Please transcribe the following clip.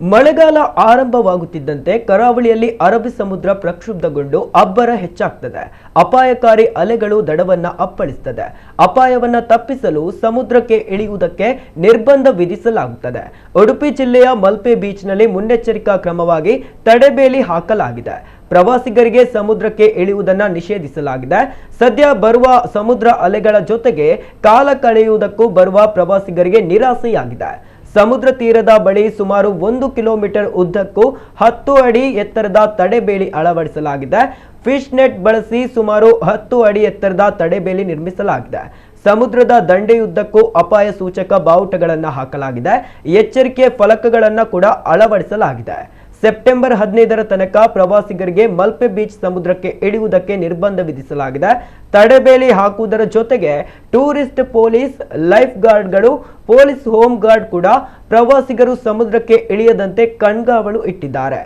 ಮಳೆಗಾಲ ಆರಂಭವಾಗುತ್ತಿದ್ದಂತೆ ಕರಾವಳಿಯಲ್ಲಿ ಅರಬ್ಬಿ ಸಮುದ್ರ ಪ್ರಕ್ಷುಬ್ಧಗೊಂಡು ಅಬ್ಬರ ಹೆಚ್ಚಾಗ್ತದೆ. ಅಪಾಯಕಾರಿ ಅಲೆಗಳು ದಡವನ್ನ ಅಪ್ಪಳಿಸುತ್ತದೆ. ಅಪಾಯವನ್ನ ತಪ್ಪಿಸಲು ಸಮುದ್ರಕ್ಕೆ ಇಳಿಯುವುದಕ್ಕೆ ನಿರ್ಬಂಧ ವಿಧಿಸಲಾಗುತ್ತದೆ. ಉಡುಪಿ ಜಿಲ್ಲೆಯ ಮಲ್ಪೆ ಬೀಚ್ನಲ್ಲಿ ಮುನ್ನೆಚ್ಚರಿಕಾ ಕ್ರಮವಾಗಿ ತಡೆಬೇಲಿ ಹಾಕಲಾಗಿದೆ. ಪ್ರವಾಸಿಗರಿಗೆ ಸಮುದ್ರಕ್ಕೆ ಇಳಿಯುವುದನ್ನು ನಿಷೇಧಿಸಲಾಗಿದೆ. ಸದ್ಯ ಬರುವ ಸಮುದ್ರ ಅಲೆಗಳ ಜೊತೆಗೆ ಕಾಲ ಕಳೆಯುವುದಕ್ಕೂ ಬರುವ ಪ್ರವಾಸಿಗರಿಗೆ ನಿರಾಸೆಯಾಗಿದೆ. ಸಮುದ್ರ ತೀರದ ಬಳಿ ಸುಮಾರು 1 ಕಿಲೋಮೀಟರ್ ಉದ್ದಕ್ಕೂ 10 ಅಡಿ ಎತ್ತರದ ತಡೆಬೇಲಿ ಅಳವಡಿಸಲಾಗಿದೆ. ಫಿಶ್ ನೆಟ್ ಬಳಸಿ ಸುಮಾರು 10 ಅಡಿ ಎತ್ತರದ ತಡೆಬೇಲಿ ನಿರ್ಮಿಸಲಾಗಿದೆ. ಸಮುದ್ರದ ದಂಡೆಯುದ್ದಕ್ಕೂ ಅಪಾಯ ಸೂಚಕ ಬಾವುಟಗಳನ್ನು ಹಾಕಲಾಗಿದೆ. ಎಚ್ಚರಿಕೆ ಫಲಕಗಳನ್ನು ಕೂಡ ಅಳವಡಿಸಲಾಗಿದೆ. ಸೆಪ್ಟೆಂಬರ್ 15ರ ತನಕ ಪ್ರವಾಸಿಗರಿಗೆ ಮಲ್ಪೆ ಬೀಚ್ ಸಮುದ್ರಕ್ಕೆ ಇಳಿಯುವುದಕ್ಕೆ ನಿರ್ಬಂಧ ವಿಧಿಸಲಾಗಿದೆ. ತಡೆಬೇಲಿ ಹಾಕುವುದರ ಜೊತೆಗೆ ಟೂರಿಸ್ಟ್ ಪೊಲೀಸ್, ಲೈಫ್ ಗಾರ್ಡ್ಗಳು, ಪೊಲೀಸ್ ಹೋಮ್ ಗಾರ್ಡ್ ಕೂಡ ಪ್ರವಾಸಿಗರು ಸಮುದ್ರಕ್ಕೆ ಇಳಿಯದಂತೆ ಕಣ್ಗಾವಲು ಇಟ್ಟಿದ್ದಾರೆ.